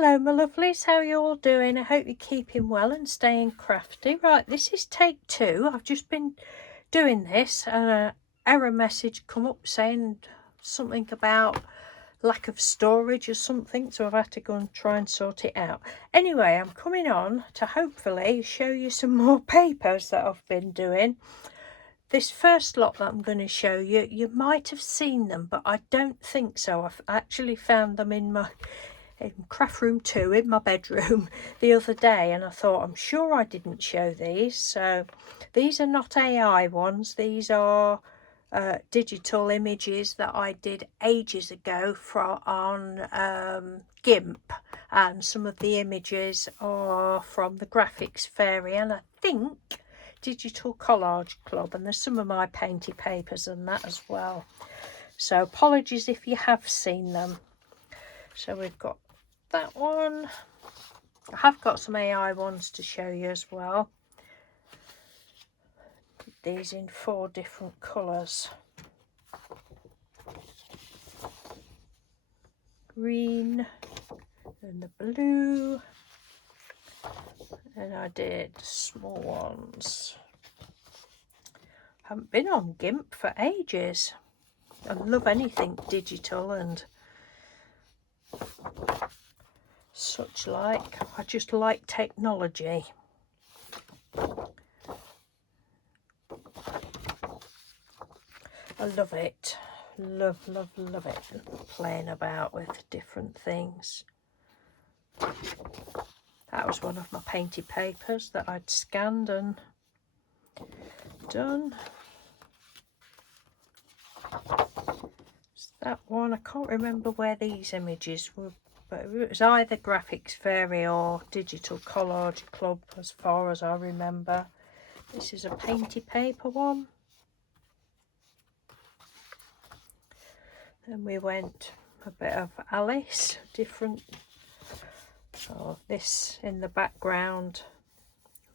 Hello my lovelies, how are you all doing? I hope you're keeping well and staying crafty. Right, this is take 2. I've just been doing this and an error message come up saying something about lack of storage or something, so I've had to go and try and sort it out. Anyway, I'm coming on to hopefully show you some more papers that I've been doing. This first lot that I'm going to show you, you might have seen them, but I don't think so. I've actually found them in craft room 2 in my bedroom the other day, and I thought I'm sure I didn't show these. So these are not AI ones, these are digital images that I did ages ago on GIMP, and some of the images are from the Graphics Fairy and I think Digital Collage Club, and there's some of my Painty papers and that as well. So apologies if you have seen them. So we've got that one. I have got some AI ones to show you as well. These in 4 different colours. Green and the blue. And I did small ones. Haven't been on GIMP for ages. I love anything digital and such like. I just like technology. I love it. Love it. Playing about with different things. That was one of my Painty papers that I'd scanned and done. That one, I can't remember where these images were, but it was either Graphics Fairy or Digital Collage Club as far as I remember. This is a Painty paper one. Then we went a bit of Alice, different. Oh, this in the background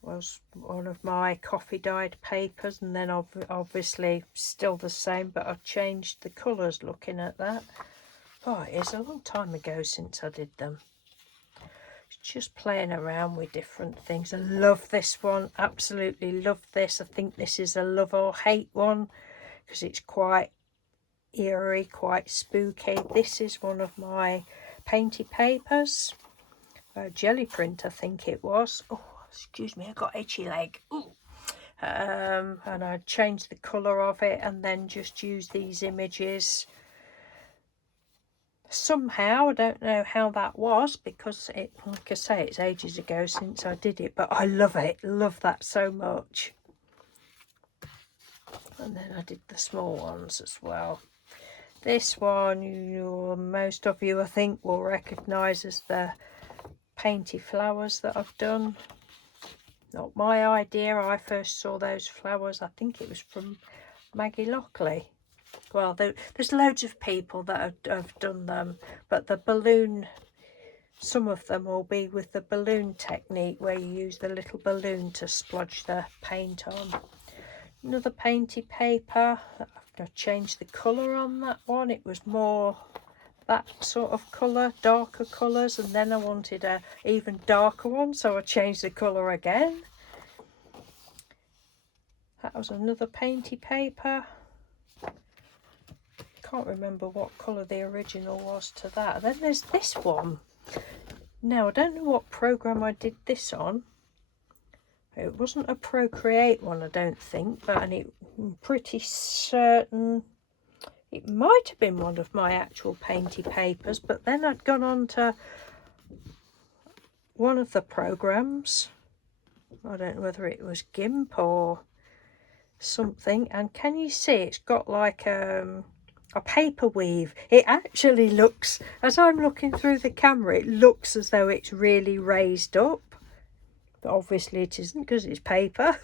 was one of my coffee dyed papers, and then obviously still the same, but I've changed the colours looking at that. Oh, it is a long time ago since I did them. Just playing around with different things. I love this one, absolutely love this. I think this is a love or hate one because it's quite eerie, quite spooky. This is one of my Painty papers, jelly print I think it was. Oh, excuse me, I got itchy leg. Ooh. And I changed the colour of it and then just used these images somehow. I don't know how that was because it, like I say, it's ages ago since I did it, but I love it, love that so much. And then I did the small ones as well. This one, most of you I think will recognise as the Painty flowers that I've done. Not my idea. I first saw those flowers, I think it was from Maggie Lockley. Well, there's loads of people that have done them, but the balloon, some of them will be with the balloon technique where you use the little balloon to splodge the paint on. Another Painty paper. I've changed the colour on that one. It was more that sort of colour, darker colours, and then I wanted a even darker one, so I changed the colour again. That was another Painty paper. Can't remember what colour the original was to that. And then there's this one. Now I don't know what program I did this on. It wasn't a Procreate one, I don't think, but I'm pretty certain it might have been one of my actual Painty papers, but then I'd gone on to one of the programs. I don't know whether it was GIMP or something, and can you see it's got like a paper weave? It actually looks, as I'm looking through the camera, it looks as though it's really raised up. But obviously it isn't because it's paper,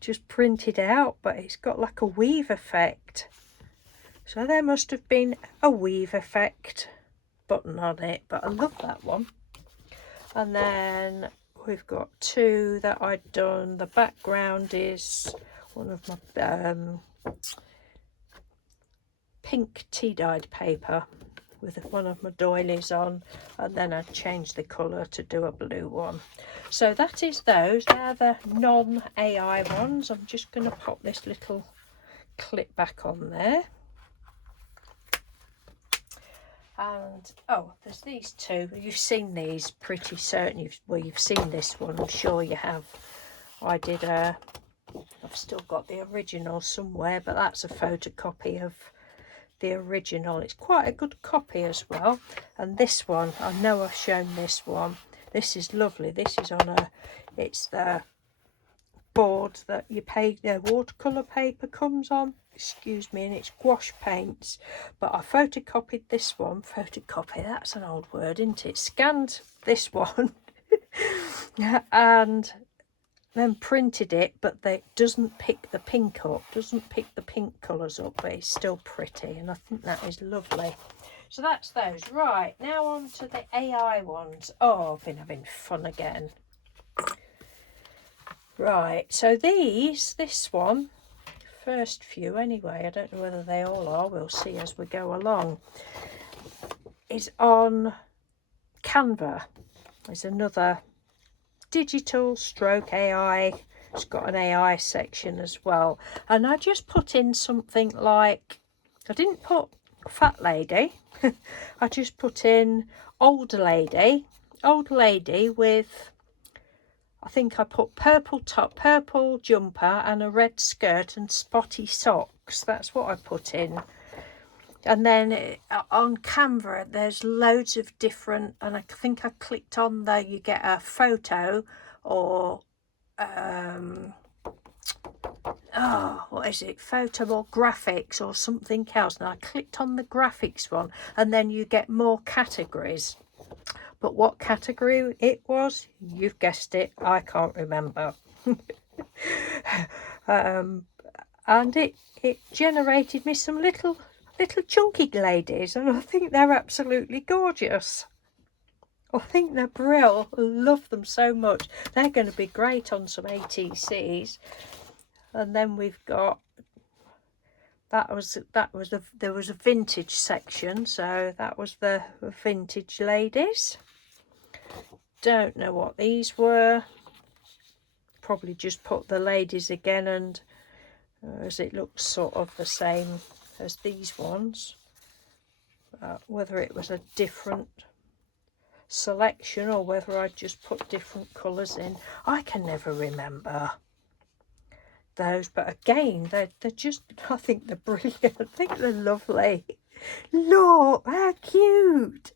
just printed out, but it's got like a weave effect. So there must have been a weave effect button on it, but I love that one. And then we've got 2 that I'd done. The background is one of my pink tea dyed paper with one of my doilies on, and then I changed the colour to do a blue one. So that is those. They're the non-AI ones. I'm just going to pop this little clip back on there. And oh, there's these two. You've seen these, pretty certain. You've seen this one, I'm sure you have. I did a, I've still got the original somewhere, but that's a photocopy of the original. It's quite a good copy as well. And this one, I know I've shown this one. This is lovely. This is on a, it's the board that you pay, the watercolour paper comes on, excuse me, and it's gouache paints. But I photocopied this one. Photocopy, that's an old word, isn't it? Scanned this one and then printed it, but it doesn't pick the pink up, doesn't pick the pink colours up, but it's still pretty, and I think that is lovely. So that's those. Right, now on to the AI ones. Oh, I've been having fun again. Right, so this one, first few anyway, I don't know whether they all are, we'll see as we go along, is on Canva. There's another digital stroke AI. It's got an AI section as well. And I just put in something like, I didn't put fat lady, I just put in old lady with, I think I put purple top, purple jumper and a red skirt and spotty socks. That's what I put in. And then on Canva, there's loads of different, and I think I clicked on there, you get a photo or, what is it? Photo or graphics or something else. And I clicked on the graphics one, and then you get more categories. But what category it was, you've guessed it, I can't remember. And it generated me some little chunky ladies, and I think they're absolutely gorgeous. I think they're brilliant. I love them so much. They're going to be great on some ATCs. And then we've got, there was a vintage section, so that was the vintage ladies. Don't know what these were. Probably just put the ladies again, and as it looks sort of the same as these ones. Whether it was a different selection or whether I just put different colours in, I can never remember those. But again, they're just, I think they're brilliant. I think they're lovely. Look how cute.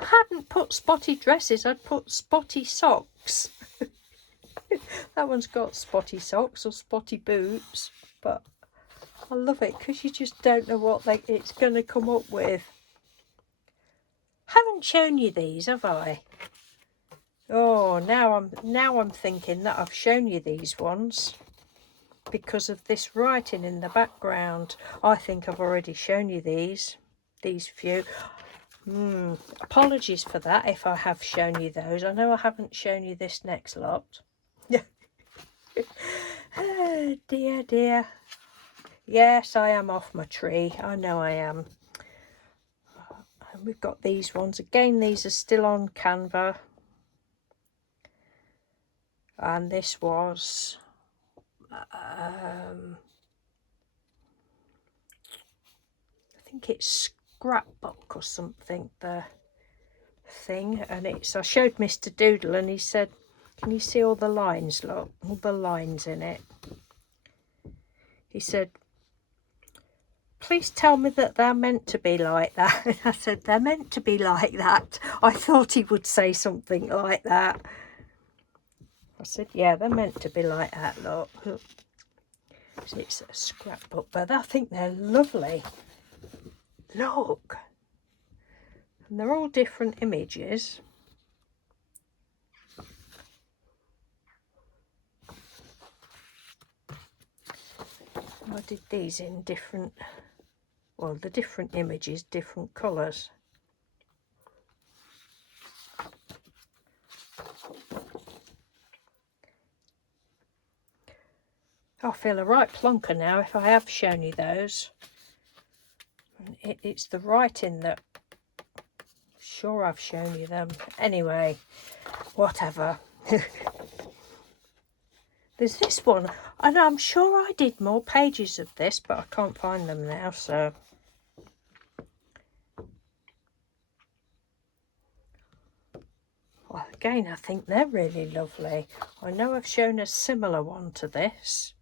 I hadn't put spotty dresses, I'd put spotty socks. That one's got spotty socks or spotty boots, but I love it because you just don't know what it's going to come up with. Haven't shown you these, have I? Oh, now I'm thinking that I've shown you these ones because of this writing in the background. I think I've already shown you these few. Apologies for that if I have shown you those. I know I haven't shown you this next lot. Oh, dear. Yes, I am off my tree. I know I am. And we've got these ones. Again, these are still on Canva. And this was... I think it's Scrapbook or something, the thing. And I showed Mr. Doodle and he said, can you see all the lines? Look, all the lines in it. He said, please tell me that they're meant to be like that. And I said, they're meant to be like that. I thought he would say something like that. I said, yeah, they're meant to be like that, look. It's a scrapbook, but I think they're lovely. Look. And they're all different images. I did these in different, well, the different images, different colours. I feel a right plonker now if I have shown you those. It's the writing that... Sure, I've shown you them. Anyway, whatever. There's this one, and I'm sure I did more pages of this, but I can't find them now, so... Well, again, I think they're really lovely. I know I've shown a similar one to this.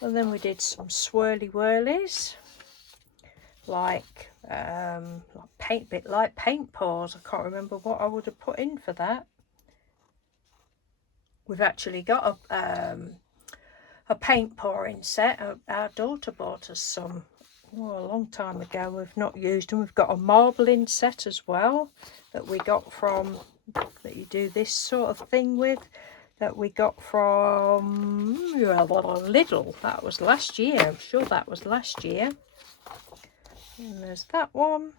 And then we did some swirly whirlies, like paint, bit like paint pours. I can't remember what I would have put in for that. We've actually got a paint pouring set. Our daughter bought us some a long time ago. We've not used them. We've got a marbling set as well that we got from, that you do this sort of thing with, that we got from Lidl. That was last year. I'm sure that was last year. And there's that one.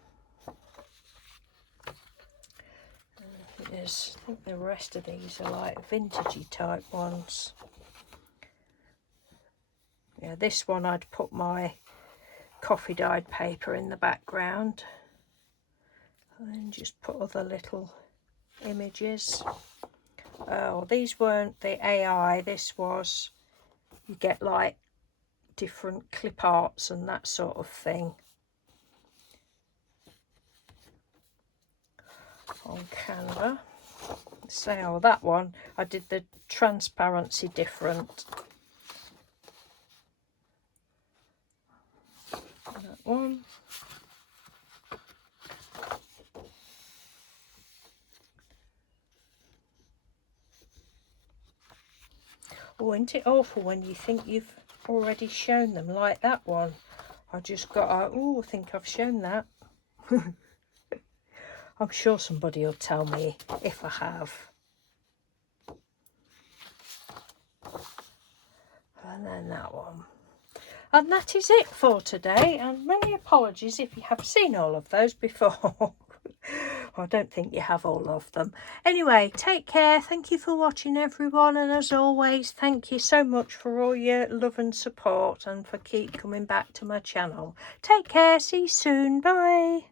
I think the rest of these are like vintagey type ones. Yeah, this one I'd put my coffee dyed paper in the background and then just put other little images. Oh, these weren't the AI. This was, you get like different clip arts and that sort of thing on Canva. So that one I did the transparency different. That one. Oh, isn't it awful when you think you've already shown them, like that one? I just got out, oh, I think I've shown that. I'm sure somebody will tell me if I have. And then that one. And that is it for today, and many apologies if you have seen all of those before. I don't think you have all of them. Anyway, take care. Thank you for watching, everyone, and as always, thank you so much for all your love and support and for keep coming back to my channel. Take care. See you soon. Bye.